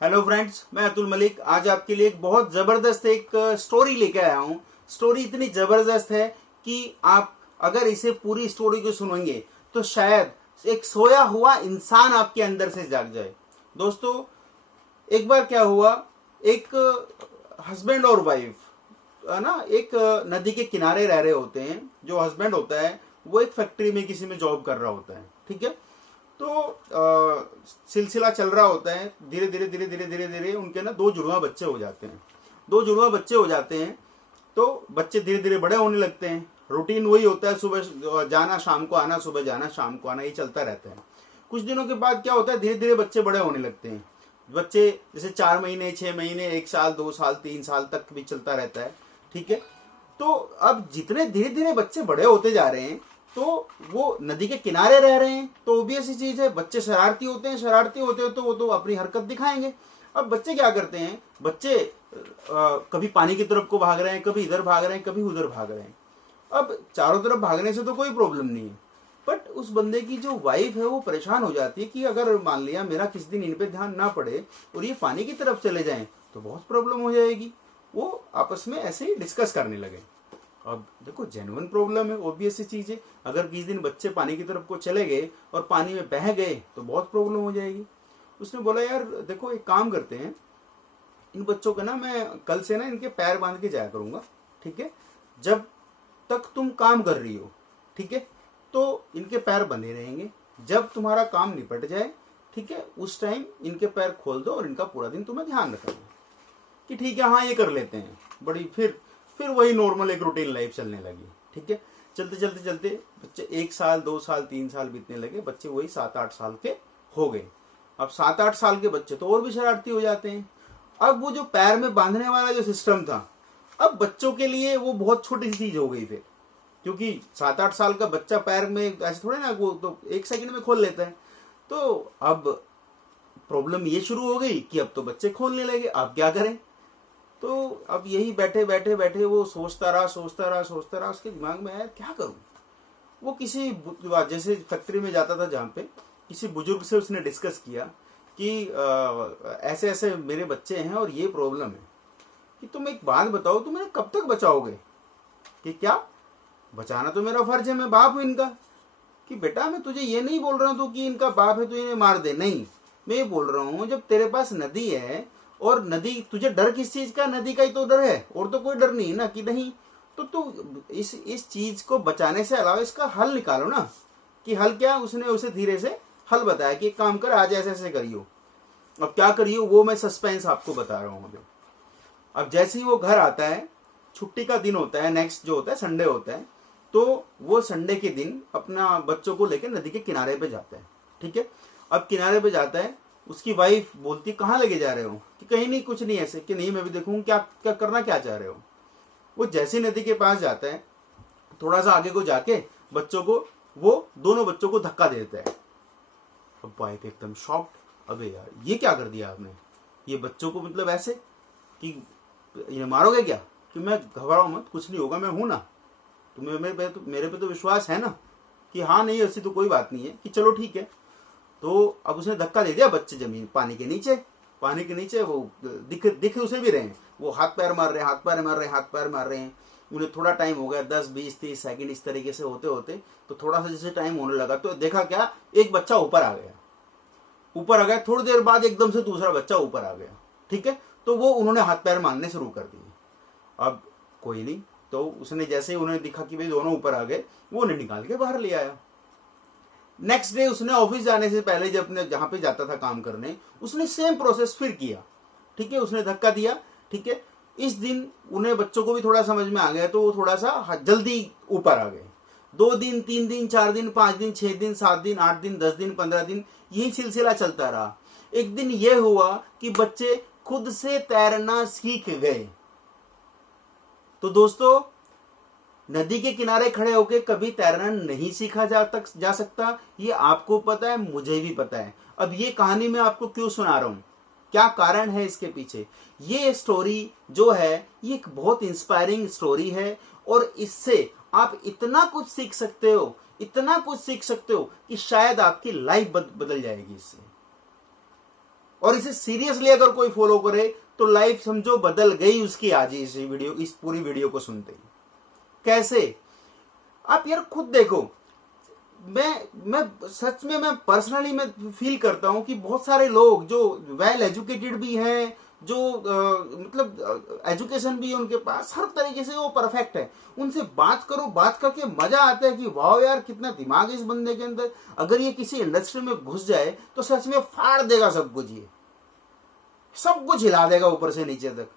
Hello friends, मैं अतुल मलिक आज आपके लिए एक बहुत ज़बरदस्त एक स्टोरी लेके आया हूँ। स्टोरी इतनी ज़बरदस्त है कि आप अगर इसे पूरी स्टोरी को सुनेंगे तो शायद एक सोया हुआ इंसान आपके अंदर से जाग जाए। दोस्तों, एक बार क्या हुआ, एक हस्बैंड और वाइफ है ना, एक नदी के किनारे रह रहे होते हैं। जो हस्बैंड होता है वो एक फैक्ट्री में किसी में जॉब कर रहा होता है, ठीक है। तो सिलसिला चल रहा होता है, धीरे धीरे धीरे धीरे धीरे धीरे उनके ना दो जुड़वा बच्चे हो जाते हैं। दो जुड़वा बच्चे हो जाते हैं तो बच्चे धीरे धीरे बड़े होने लगते हैं। रूटीन वही होता है, सुबह जाना शाम को आना, सुबह जाना शाम को आना, ये चलता रहता है। कुछ दिनों के बाद क्या होता है, धीरे धीरे बच्चे बड़े होने लगते हैं। बच्चे जैसे 4 महीने, 6 महीने, 1 साल, 2 साल, 3 साल तक भी चलता रहता है, ठीक है। तो अब जितने धीरे धीरे बच्चे बड़े होते जा रहे हैं तो वो नदी के किनारे रह रहे हैं, तो ऑब्वियस सी चीज है, बच्चे शरारती होते हैं। शरारती होते हैं तो वो तो अपनी हरकत दिखाएंगे। अब बच्चे क्या करते हैं, बच्चे कभी पानी की तरफ को भाग रहे हैं, कभी इधर भाग रहे हैं, कभी उधर भाग रहे हैं। अब चारों तरफ भागने से तो कोई प्रॉब्लम नहीं है, बट उस बंदे की जो वाइफ है वो परेशान हो जाती है कि अगर मान लिया मेरा किस दिन इन पे ध्यान ना पड़े और ये पानी की तरफ चले जाएं तो बहुत प्रॉब्लम हो जाएगी। वो आपस में ऐसे ही डिस्कस करने लगे। अब देखो, जेन्युइन प्रॉब्लम है, ऑब्वियस सी चीज है। अगर किसी दिन बच्चे पानी की तरफ को चले गए और पानी में बह गए तो बहुत प्रॉब्लम हो जाएगी। उसने बोला, यार देखो एक काम करते हैं, इन बच्चों का ना मैं कल से ना इनके पैर बांध के जाया करूंगा, ठीक है। जब तक तुम काम कर रही हो, ठीक है, तो इनके पैर बंधे रहेंगे। जब तुम्हारा काम निपट जाए, ठीक है, उस टाइम इनके पैर खोल दो और इनका पूरा दिन तुम्हें ध्यान रखना कि ठीक है, हाँ ये कर लेते हैं। बड़ी फिर वही नॉर्मल एक रूटीन लाइफ चलने लगी, ठीक है। चलते चलते चलते बच्चे 1 साल, 2 साल, 3 साल बीतने लगे। बच्चे वही 7-8 साल के हो गए। अब 7-8 साल के बच्चे तो और भी शरारती हो जाते हैं। अब वो जो पैर में बांधने वाला जो सिस्टम था, अब बच्चों के लिए वो बहुत छोटी सी चीज हो गई फिर, क्योंकि 7-8 साल का बच्चा पैर में ऐसे थोड़े ना, वो तो 1 सेकंड में खोल लेता है। तो अब प्रॉब्लम ये शुरू हो गई कि अब तो बच्चे खोलने लगे, अब क्या करें। तो अब यही बैठे बैठे बैठे वो सोचता रहा। उसके दिमाग में आया क्या करूं। वो किसी जैसे फैक्ट्री में जाता था जहाँ पे, किसी बुजुर्ग से उसने डिस्कस किया कि ऐसे ऐसे मेरे बच्चे हैं और ये प्रॉब्लम है कि तुम एक बात बताओ, तुम इन्हें कब तक बचाओगे। कि क्या बचाना तो मेरा फर्ज है, मैं बाप हूं इनका। कि बेटा मैं तुझे ये नहीं बोल रहा हूं तो कि इनका बाप है तो इन्हें मार दे, नहीं। मैं ये बोल रहा हूं, जब तेरे पास नदी है और नदी, तुझे डर किस चीज का, नदी का ही तो डर है, और तो कोई डर नहीं है ना कि नहीं। तो तू इस चीज को बचाने से अलावा इसका हल निकालो ना। कि हल क्या, उसने उसे धीरे से हल बताया कि एक काम कर, आज ऐसे ऐसे करियो। अब क्या करियो वो मैं सस्पेंस आपको बता रहा हूँ अभी। अब जैसे ही वो घर आता है, छुट्टी का दिन होता है, नेक्स्ट जो होता है संडे होता है, तो वो संडे के दिन अपना बच्चों को लेकर नदी के किनारे पे जाता है, ठीक है। अब किनारे पे जाता है, उसकी वाइफ बोलती कहाँ लेके जा रहे हो, कि कहीं नहीं, कुछ नहीं, ऐसे कि नहीं मैं भी देखूँ क्या क्या करना, क्या चाह रहे हो। वो जैसे नदी के पास जाता है, थोड़ा सा आगे को जाके बच्चों को, वो दोनों बच्चों को धक्का दे देता है। अब वाइफ एकदम शॉक्ड, अबे यार ये क्या कर दिया आपने, ये बच्चों को मतलब ऐसे कि इन्हें मारोगे क्या। कि मैं घबराओ मत, कुछ नहीं होगा, मैं हूं ना, तुम्हें मेरे पे तो विश्वास है ना कि हाँ नहीं ऐसी तो कोई बात नहीं है, कि चलो ठीक है। तो अब उसने धक्का दे दिया, बच्चे जमीन पानी के नीचे वो दिख उसे भी रहे हैं, वो हाथ पैर मार रहे हैं। उन्हें थोड़ा टाइम हो गया, 10-20-30 सेकंड इस तरीके से होते होते, तो थोड़ा सा जैसे टाइम होने लगा तो देखा क्या, एक बच्चा ऊपर आ गया। थोड़ी देर बाद एकदम से दूसरा बच्चा ऊपर आ गया, ठीक है। तो वो उन्होंने हाथ पैर मारने शुरू कर दिए। अब कोई नहीं, तो उसने जैसे ही उन्हें दिखा कि भाई दोनों ऊपर आ गए, वो उन्हें निकाल के बाहर ले आया। नेक्स्ट डे उसने ऑफिस जाने से पहले, जब अपने जहां पे जाता था काम करने, उसने सेम प्रोसेस फिर किया, ठीक है। उसने धक्का दिया, ठीक है। इस दिन उन्हें बच्चों को भी थोड़ा समझ में आ गया, तो वो थोड़ा सा जल्दी ऊपर आ गए। 2 दिन, 3 दिन, 4 दिन, 5 दिन, 6 दिन, 7 दिन, 8 दिन, 10 दिन, 15 दिन, यही सिलसिला चलता रहा। एक दिन यह हुआ कि बच्चे खुद से तैरना सीख गए। तो दोस्तों, नदी के किनारे खड़े होकर कभी तैरना नहीं सीखा जा सकता, ये आपको पता है, मुझे भी पता है। अब ये कहानी मैं आपको क्यों सुना रहा हूं, क्या कारण है इसके पीछे। ये स्टोरी जो है, ये एक बहुत इंस्पायरिंग स्टोरी है, और इससे आप इतना कुछ सीख सकते हो कि शायद आपकी लाइफ बदल जाएगी इससे। और इसे सीरियसली अगर कोई फॉलो करे तो लाइफ समझो बदल गई उसकी आज ही इस पूरी वीडियो को सुनते ही। कैसे? आप यार खुद देखो, मैं सच में मैं पर्सनली मैं फील करता हूं कि बहुत सारे लोग जो वेल एजुकेटेड भी हैं, जो मतलब एजुकेशन भी है उनके पास, हर तरीके से वो परफेक्ट है, उनसे बात करो, बात करके मजा आता है कि वाह यार कितना दिमाग है इस बंदे के अंदर। अगर ये किसी इंडस्ट्री में घुस जाए तो सच में फाड़ देगा सब कुछ, ये सब कुछ हिला देगा ऊपर से नीचे तक।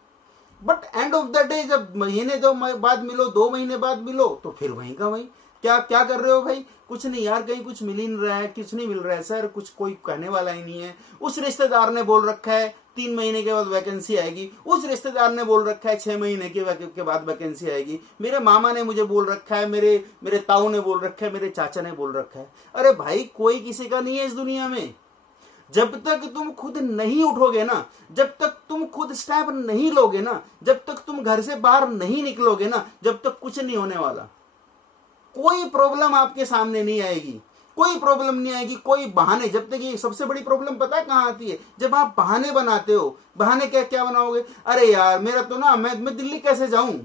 But end of the day जब महीने दो बाद मिलो, 2 महीने बाद मिलो, तो फिर वहीं का वहीं। क्या क्या कर रहे हो भाई? कुछ नहीं यार, कहीं कुछ मिल ही नहीं रहा है, कुछ नहीं मिल रहा है सर, कुछ कोई कहने वाला ही नहीं है। उस रिश्तेदार ने बोल रखा है 3 महीने के बाद वैकेंसी आएगी, उस रिश्तेदार ने बोल रखा है 6 महीने के बाद वैकेंसी आएगी, मेरे मामा ने मुझे बोल रखा है, मेरे ताऊ ने बोल रखा है, मेरे चाचा ने बोल रखा है। अरे भाई कोई किसी का नहीं है इस दुनिया में। जब तक तुम खुद नहीं उठोगे ना, जब तक तुम खुद स्टेप नहीं लोगे ना, जब तक तुम घर से बाहर नहीं निकलोगे ना, जब तक कुछ नहीं होने वाला। कोई प्रॉब्लम आपके सामने नहीं आएगी, कोई प्रॉब्लम नहीं आएगी, कोई बहाने। जब तक ये सबसे बड़ी प्रॉब्लम पता है कहां आती है? जब आप बहाने बनाते हो। बहाने क्या क्या बनाओगे? अरे यार मेरा तो ना, मैं दिल्ली कैसे जाऊं,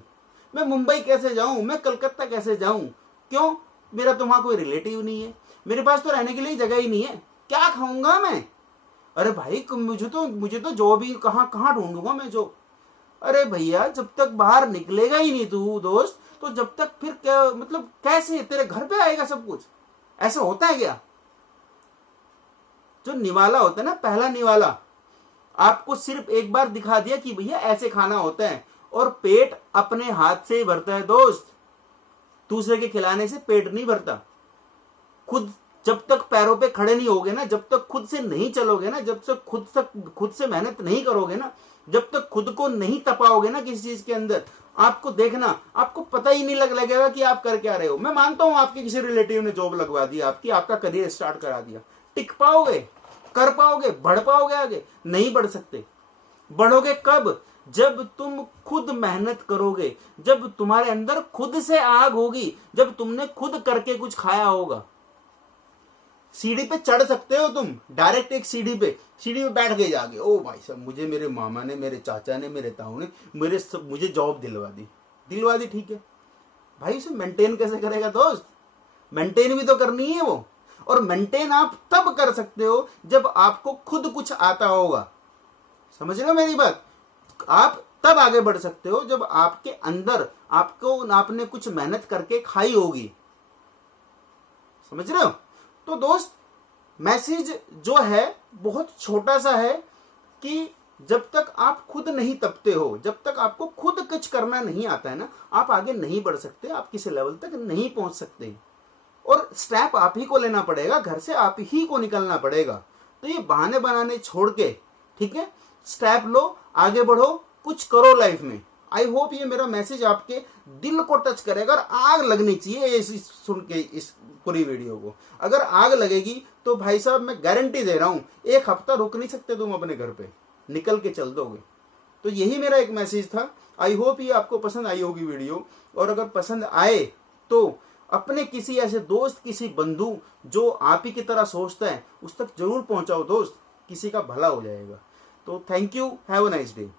मैं मुंबई कैसे जाऊं, मैं कलकत्ता कैसे जाऊं? क्यों? मेरा तो वहां कोई रिलेटिव नहीं है, मेरे पास तो रहने के लिए जगह ही नहीं है, क्या खाऊंगा मैं? अरे भाई मुझे तो जॉब ही कहां ढूंढूंगा मैं जॉब? अरे भैया जब तक बाहर निकलेगा ही नहीं तू दोस्त, तो जब तक फिर क्या मतलब, कैसे तेरे घर पे आएगा सब कुछ? ऐसा होता है क्या? जो निवाला होता है ना, पहला निवाला, आपको सिर्फ एक बार दिखा दिया कि भैया ऐसे खाना होता है, और पेट अपने हाथ से ही भरता है दोस्त, दूसरे के खिलाने से पेट नहीं भरता। खुद जब तक पैरों पे खड़े नहीं होगे ना, जब तक खुद से नहीं चलोगे ना, जब तक खुद से मेहनत नहीं करोगे ना, जब तक खुद को नहीं तपाओगे ना किसी चीज के अंदर, आपको देखना, आपको पता ही नहीं लगेगा कि आप कर क्या रहे हो। मैं मानता हूं आपके किसी रिलेटिव ने जॉब लगवा दी, आपका करियर स्टार्ट करा दिया, टिक पाओगे, कर पाओगे, बढ़ पाओगे आगे? नहीं बढ़ सकते। बढ़ोगे कब? जब तुम खुद मेहनत करोगे, जब तुम्हारे अंदर खुद से आग होगी, जब तुमने खुद करके कुछ खाया होगा। सीढ़ी पे चढ़ सकते हो तुम, डायरेक्ट एक सीढ़ी पे बैठ गए जाके, ओ भाई साहब मुझे मेरे मामा ने, मेरे चाचा ने, मेरे ताऊ ने मुझे जॉब दिलवा दी, ठीक है भाई, उसे मेंटेन कैसे करेगा दोस्त? मेंटेन भी तो करनी है वो, और मेंटेन आप तब कर सकते हो जब आपको खुद कुछ आता होगा। समझ रहे हो मेरी बात? आप तब आगे बढ़ सकते हो जब आपके अंदर आपने कुछ मेहनत करके खाई होगी। समझ रहे हो? तो दोस्त मैसेज जो है बहुत छोटा सा है कि जब तक आप खुद नहीं तपते हो, जब तक आपको खुद कुछ करना नहीं आता है ना, आप आगे नहीं बढ़ सकते, आप किसी लेवल तक नहीं पहुंच सकते। और स्टेप आप ही को लेना पड़ेगा, घर से आप ही को निकलना पड़ेगा। तो ये बहाने बनाने छोड़ के, ठीक है, स्टेप लो, आगे बढ़ो, कुछ करो लाइफ में। आई होप ये मेरा मैसेज आपके दिल को टच करेगा, और आग लगनी चाहिए सुन के इस पूरी वीडियो को। अगर आग लगेगी तो भाई साहब मैं गारंटी दे रहा हूं, 1 हफ्ता रुक नहीं सकते तुम अपने घर पे, निकल के चल दोगे। तो यही मेरा एक मैसेज था। आई होप ये आपको पसंद आई होगी वीडियो, और अगर पसंद आए तो अपने किसी ऐसे दोस्त, किसी बंधु जो आप ही की तरह सोचता है, उस तक जरूर पहुंचाओ दोस्त, किसी का भला हो जाएगा। तो thank you, have a nice day.